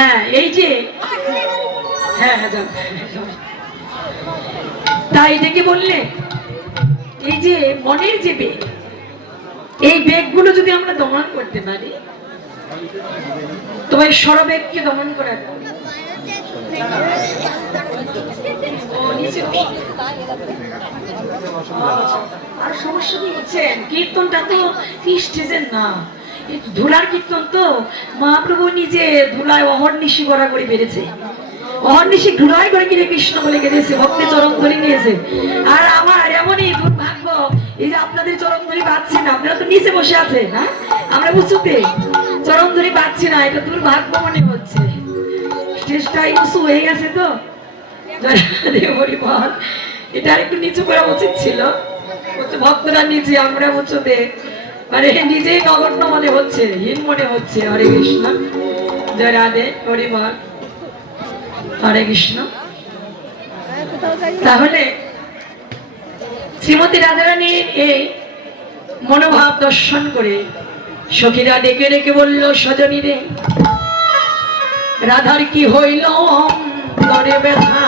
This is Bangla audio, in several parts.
হ্যাঁ এই যে হ্যাঁ তাই ডেকে বললে এই যে মনের যে বেগ, এই বেগগুলো যদি আমরা দমন করতে পারি তবে সরবেগকে দমন করা আর সমস্যা কি হচ্ছেন, কীর্তনটা তো স্টেজের না, ধুলার কীর্তন তো মহাপ্রভু নিজে ধুলায় অহর্নিশি গড়া করে বেড়েছে, অহর্নিশি ধুলায় করে কিনে কৃষ্ণ বলে গেছে, ভক্তি চরণ ধরে নিয়েছে। আর আমার এমনই দুর্ভাগ্য এই যে আপনাদের চরণ ধরে পাচ্ছি না, আপনারা তো নিচে বসে আছেন, হ্যাঁ আমরা উঁচুতে চরণ ধরে পাচ্ছি না, এটা দুর্ভাগ্য মনে হচ্ছে। স্টেজটাই উঁচু হয়ে গেছে তো হরিবল, এটা আর একটু নিচু করা উচিত ছিল। ভক্তরা নিচে আমরা উঁচুতে, মানে নিজেই নগণ্য মনে হচ্ছে, হীন মনে হচ্ছে। হরে কৃষ্ণ, জয় রাধে, হরিবল, হরে কৃষ্ণ। তাহলে শ্রীমতী রাধারানীর এই মনোভাব দর্শন করে সখীরা ডেকে ডেকে বলল, সজনী রে রাধার কি হইল করে ব্যথা,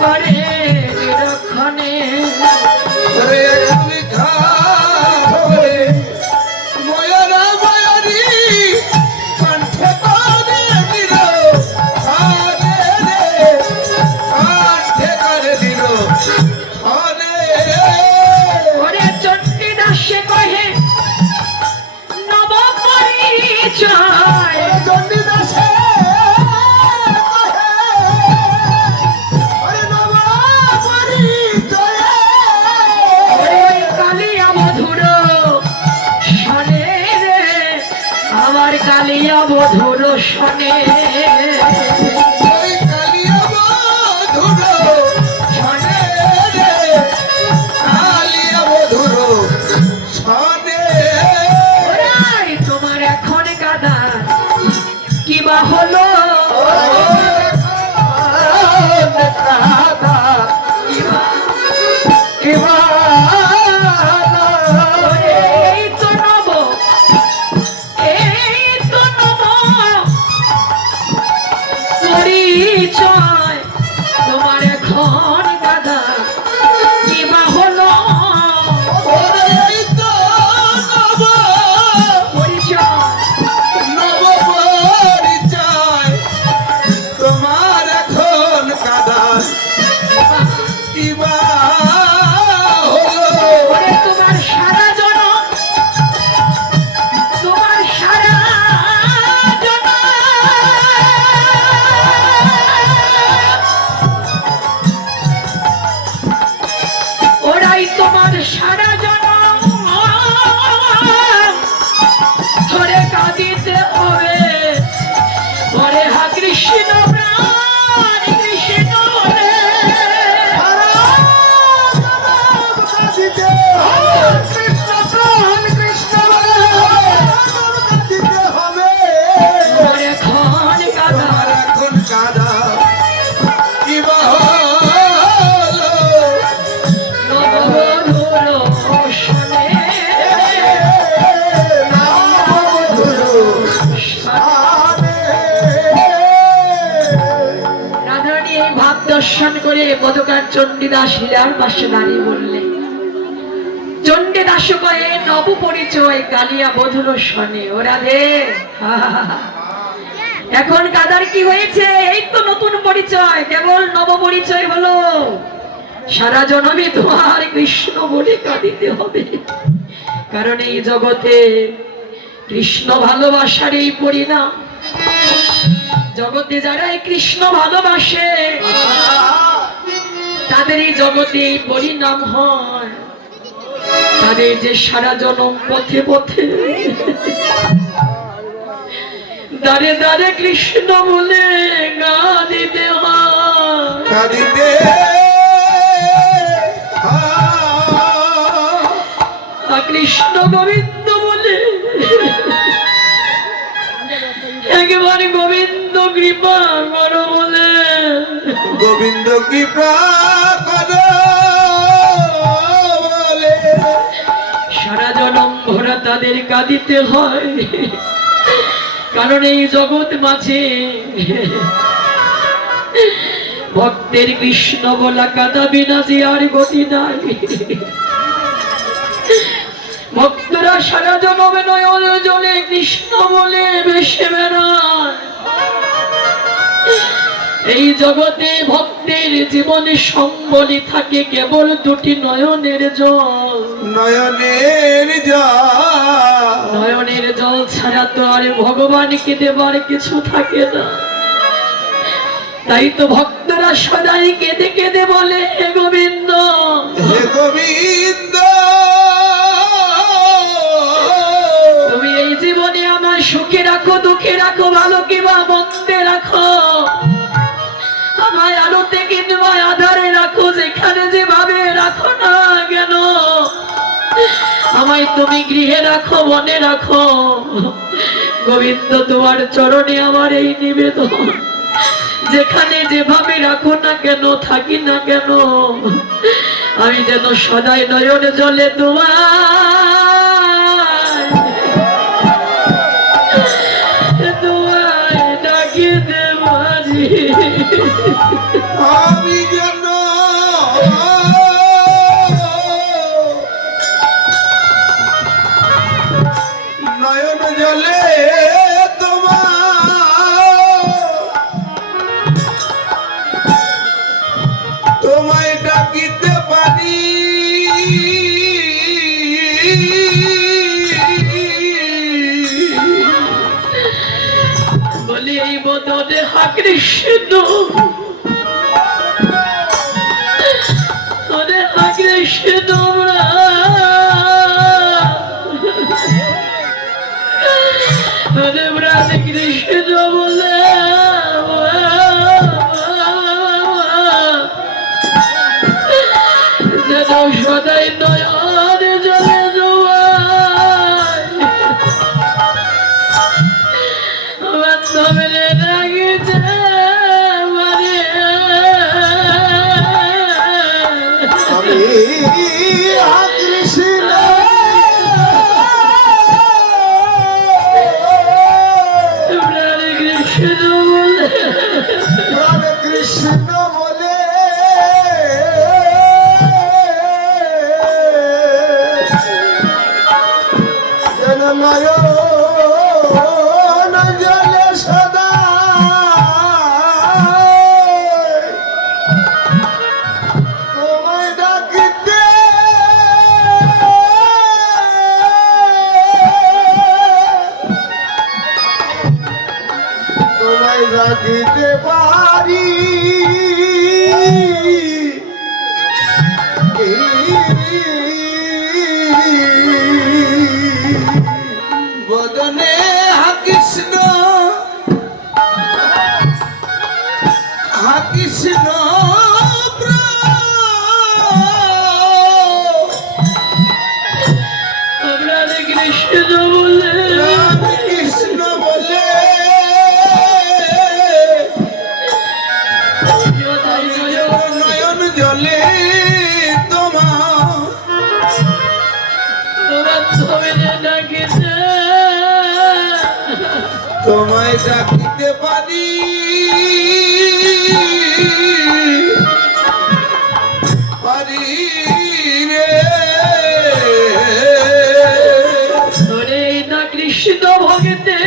করে নিরক্ষণে শোনে তোমার এখন কাদা কিবা হলো তোমার এখন দাদা কিবা হলো তোমার এখন কাদা কিবা তোমার সারা জনম তোমার সারা ওরাই তোমার সারা জনম ধরে কাঁদিতে হবে পরে হা কৃষ্ণ প্রাণ কৃষ্ণ রে তোমার এখন কাদা এখন কাদা কিবা নববধূর শোনে রাধারানী এই ভাব দর্শন করে মধুকার চণ্ডীদাস হীরার পাশে দাঁড়িয়ে বললে চণ্ডীদাস কয়ে নব পরিচয় কালিয়া বধুর শোনে ও রাধে এখন কাদার কি হয়েছে এই তো নতুন পরিচয় কেবল নব পরিচয় হলো সারা জনমে তোমার কৃষ্ণ বলে কাঁদিতে হবে কারণ এই জগতে কৃষ্ণ ভালোবাসার এই পরিণাম জগতে যারা এই কৃষ্ণ ভালোবাসে তাদের এই জগতে এই পরিণাম হয় তাদের যে সারা জনম পথে পথে দাঁড়ে দাঁড়ে কৃষ্ণ বলে গাদিতে কাঁদিতে কৃষ্ণ গোবিন্দ বলে একেবারে গোবিন্দ কৃপা করো বলে গোবিন্দ কৃপা করো বলে সারা জনম ভরা তাদের কাঁদিতে হয় কারণ এই জগৎ মাঝে ভক্তের কৃষ্ণ বলা কাদা বিনা যে আর গতি নাই ভক্তরা সারা জনমে নয়ন জলে কৃষ্ণ বলে ভেসে বেড়ায় এই জগতে ভক্তের জীবনে সম্বলি থাকে কেবল দুটি নয়নের জল নয়নের জল নয়নের জল ছাড়া তো আর ভগবানকে দেবার কিছু থাকে না তাই তো ভক্তরা সদাই কেঁদে কেঁদে বলে হে গোবিন্দ হে গোবিন্দ তুমি এই জীবনে আমার সুখে রাখো দুঃখে রাখো ভালো কিবা মন্দে রাখো আমায় আলোতে কিংবা আধারে রাখো যেখানে যেভাবে রাখো না কেন আমায় তুমি গৃহে রাখো বনে রাখো গোবিন্দ তোমার চরণে আমার এই নিবেদন যেখানে যেভাবে রাখো না কেন থাকি না কেন আমি যেন সদাই নয়নে জলে তোমায় ডাকিতে পারি আমি যেন নয়ন জলে তোমায় ডাকিতে পারি বলি এই বদলে হা কৃষ্ণ ওরে হা কৃষ্ণ ওরে রাধে কৃষ্ণ কৃষ্ণ বলে যেন নয়ন জলে সদা তোমায় ডাকিতে তোমায় ডাকিতে পারি বদনে হা কৃষ্ণ রাধে কৃষ্ণ বলে কৃষ্ণ বলে নয়ন জলে তোমায় ডাকিতে পারি পারি রে ওরে না কৃষ্ণ ভগতে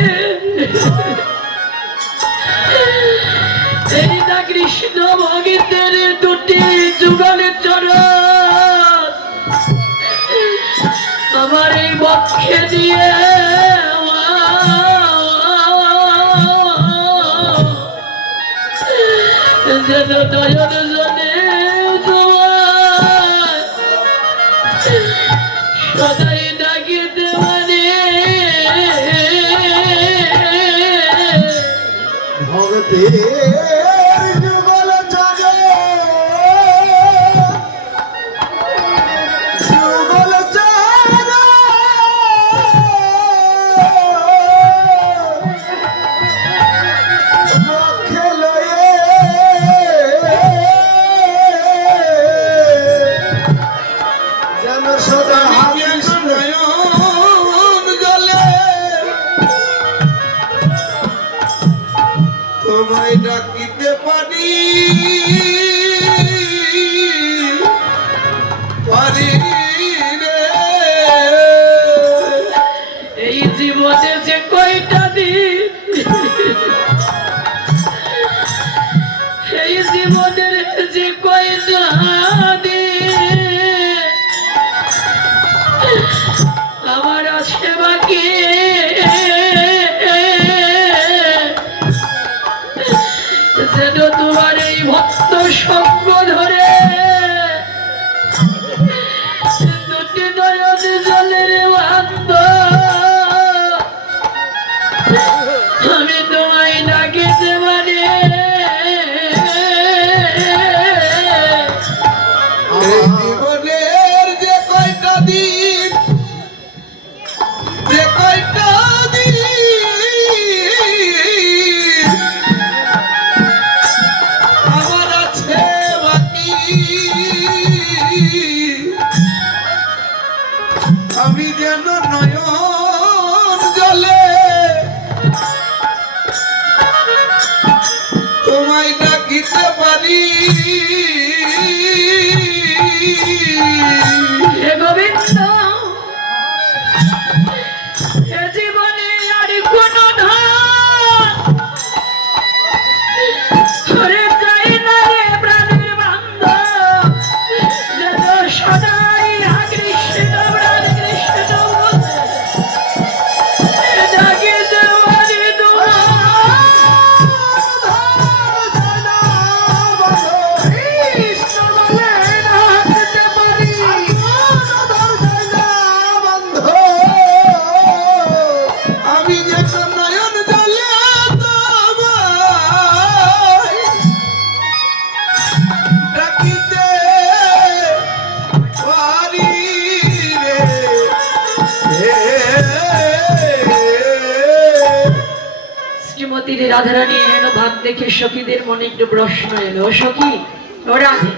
এই না কৃষ্ণ ভগতের দুটি যুগলের চরণ আমার এই বক্ষে দিয়ে যেন নয়ন জলে তোমার সদাই ডাকিতে পারে ভগতের যুগল চরণ যুগল চরণ বক্ষে লয়ে যেন সদা নয়ন জলে তোমায় ডাকিতে পারি পারি রে এই জীবনে যে কয়টা দিন এই জীবনের যে কয়টা দিন আমার আছে বাকি যেন তোমার এই ভক্ত সঙ্গ ধরে দুটি নয়ন জলের বান্ধ আমি তোমায় ডাকিতে পারি এই জীবনের যে কয়টা দিন যে কয়টা দিন আমার আছে বাকি আমি যেন নয়ন জলে তোমায় ডাকিতে পারি হে গোবিন্দ এ জীবনে আর কোনো ধরে যাই না রে প্রাণের বান্ধব যেন সদাই হা কৃষ্ণ প্রাণ কৃষ্ণ বলে ডাকিতে পারি আমি যে নয়ন জলে তোমায় ডাকিতে পারি রে শ্রীমতীর রাধারানী হেন ভাব দেখে সখীদের মনে একটু প্রশ্ন এলো ও সখী ও রাধে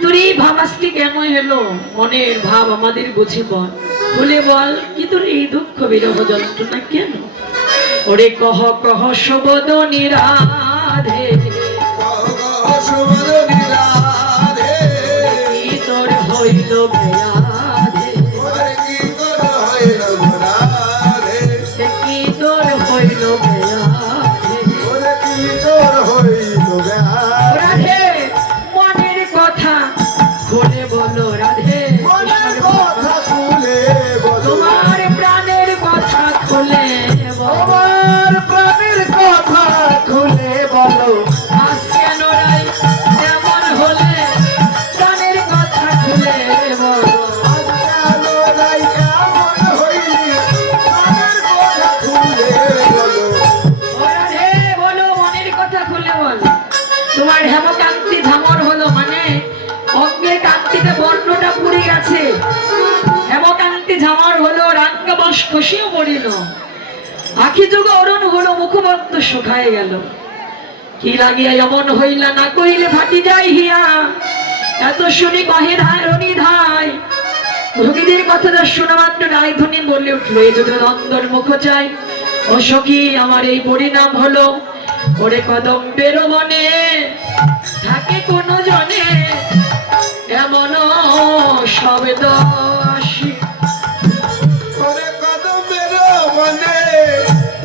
তোর এই ভাব আজকে কেন এলো মনের ভাব আমাদের বুঝে বল বলে বল কি তোর এই দুঃখ বিরহ যন্ত্রণা কেন ওরে কহ কহ শবদনী রাধে কহ বেয়াধে ওরে কি তোর হইল রাধে কি তোর হইল বেয়াধে ওরে কি তোর হইল রাধে মনের কথা খুলে বলো রাধে মনের কথা খুলে বলো তোমার প্রাণের কথা খুলে বলো আমার প্রাণের কথা খুলে বলো আজ কেন রাই এমন হলে প্রাণের কথা খুলে বলো আজ কেন রাই এমন হইলি প্রাণের কথা খুলে বলো ও রাধে বলো মনের কথা খুলে বলো তোমার হেমকান্তি ধামর হলো মানে অগ্নের কান্তিতে বর্ণটা পুড়ে গেছে হেমকান্তি ঝামর হলো রাঙ্গবশ খসিও পড়িল আখি যুগ অরণ হলো মুখবন্ধ শুকায় গেল কি লাগিয়া এমন হইলা না কইলে ফাটি যাই হিয়া এত শুনি কহে ধারণী ধাই ভগীদের কথাটা শোনা মাত্র রায়ধ্বনি বলে উঠলো এই যদি নন্দর মুখ চাই ও সখী আমার এই পরিণাম হলো ওরে কদম্বের মনে থাকে কোন জনে এমন শব্দ আসি ওরে কদমের মনে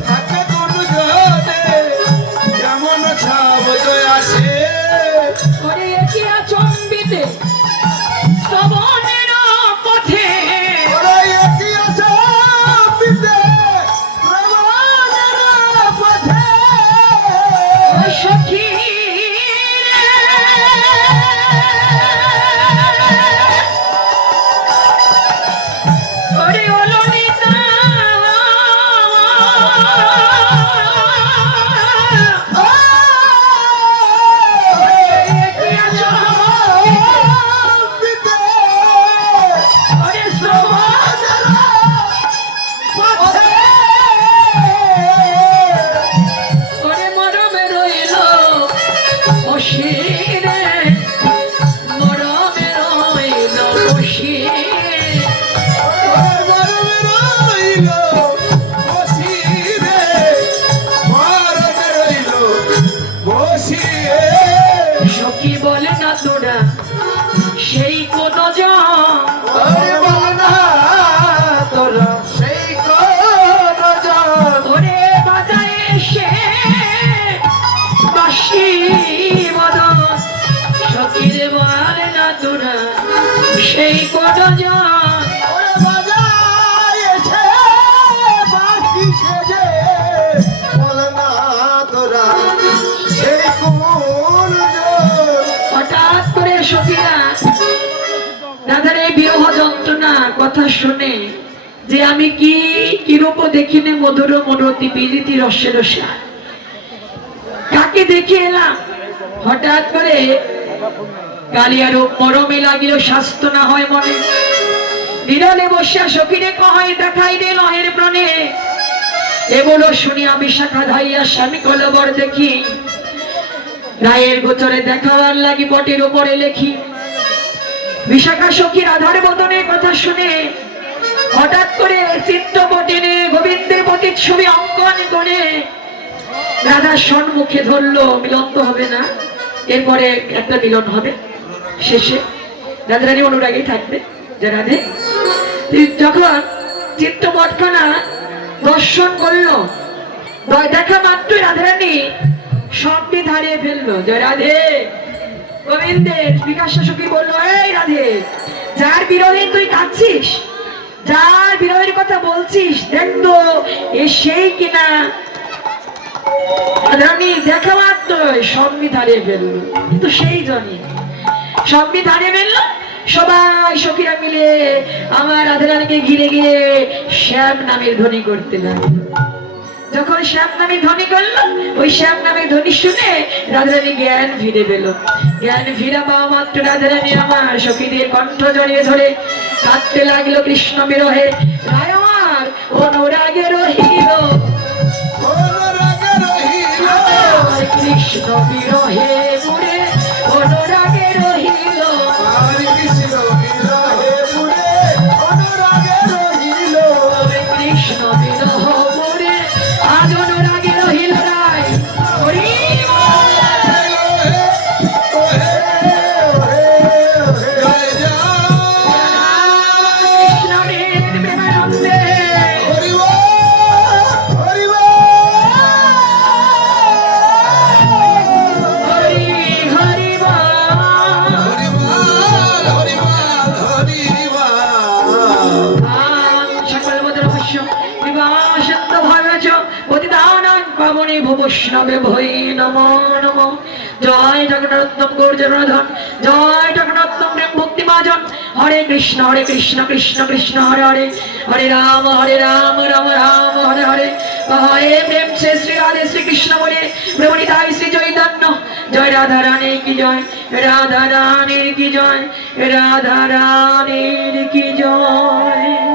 থাকে কোন জনে যেমন শব্দ আসে ওরে একিয়া চম্বিতে শ্রবণের পথে ওরে কি আছে পিতে প্রমাণের পথে ও সখী ওরে অললিতা একিয়া চম্বিতে পিতে ওরে শ্রবণের পথে ওরে মরমে রইল বসিরে মরমে রইল বসিরে সখী বলে না তোরা সেই কোন জন ওরে বাজায় সে বাসি মদন সখীর বলে না তোরা সেই কোন জন হঠাৎ করে সখীরা দাদার এই বিরহ যন্ত্রণা কথা শুনে যে আমি কি কিরূপ দেখিনে মধুর মনতি বিরিতি রসে রসা কাকে দেখে এলাম হঠাৎ করে কালিয়ার মরমে লাগিল স্বাস্থ্য না হয় মনে বিরলে বসিয়া সখীরে কহাই দেখাই দে লহের প্রাণে এ বলো শুনিয়া বিশাখা ধাইয়া স্বামী কলবর দেখি রায়ের গোচরে দেখাবার লাগি পটের উপরে লেখি বিশাখা সখীর আধার বদনের কথা শুনে হঠাৎ করে চিত্রপটে গোবিন্দের প্রতিচ্ছবি অঙ্কন করে রাধার সম্মুখে ধরলো মিলন তো হবে না এরপরে একটা মিলন হবে শেষে রাধারানী অনুরাগেই থাকবে যে রাধে যখন চিত্রপটখানা দর্শন করলো দেখা মাত্রই রাধারানী সবটি ধারিয়ে ফেললো যে রাধে গোবিন্দের বিকাশ সখী বললো এই রাধে যার বিরোধী তুই কাঁদছিস যার বিরোধীর কথা বলছিস দেখ তো এ সেই কিনা রাধারানী দেখা মাত্র সম্বিত হারিয়ে ফেললো কিন্তু সেই জনই সম্বিত হারিয়ে ফেললো সবাই সখীরা মিলে আমার রাধারানীকে ঘিরে গিয়ে শ্যাম নামের ধ্বনি করতে লাগলো যখন শ্যাম নামে ধ্বনি করলো ওই শ্যাম নামে ধ্বনি শুনে রাধারানী জ্ঞান ফিরে পেল জ্ঞান ফিরা পাওয়া মাত্র রাধারানী আমার সখীদের কণ্ঠ জড়িয়ে ধরে কাঁদতে লাগলো কৃষ্ণ বিরহে রায় আমার অনুরাগে রহিল কৃষ্ণ বিরহে পুরে অনুরাগে রহিল কৃষ্ণ বিরহ পুরে আজ অনুরাগে রহিল রায় হরি বৈষ্ণবে ভৈ নমো নমো। জয় জগন্নাথম গৌর জনার্দন, জয় জগন্নাথম প্রেম ভক্তি মাজন। হরে কৃষ্ণ কৃষ্ণ কৃষ্ণ হরে হরে, হরে রাম রাম রাম হরে হরে। হরে প্রেম সে শ্রী রাধে শ্রী কৃষ্ণ বলে প্রভু নিতাই শ্রী চৈতন্য। জয় রাধা রানী কি জয়, রাধা রানীর কি জয়, রাধা রানীর কি জয়।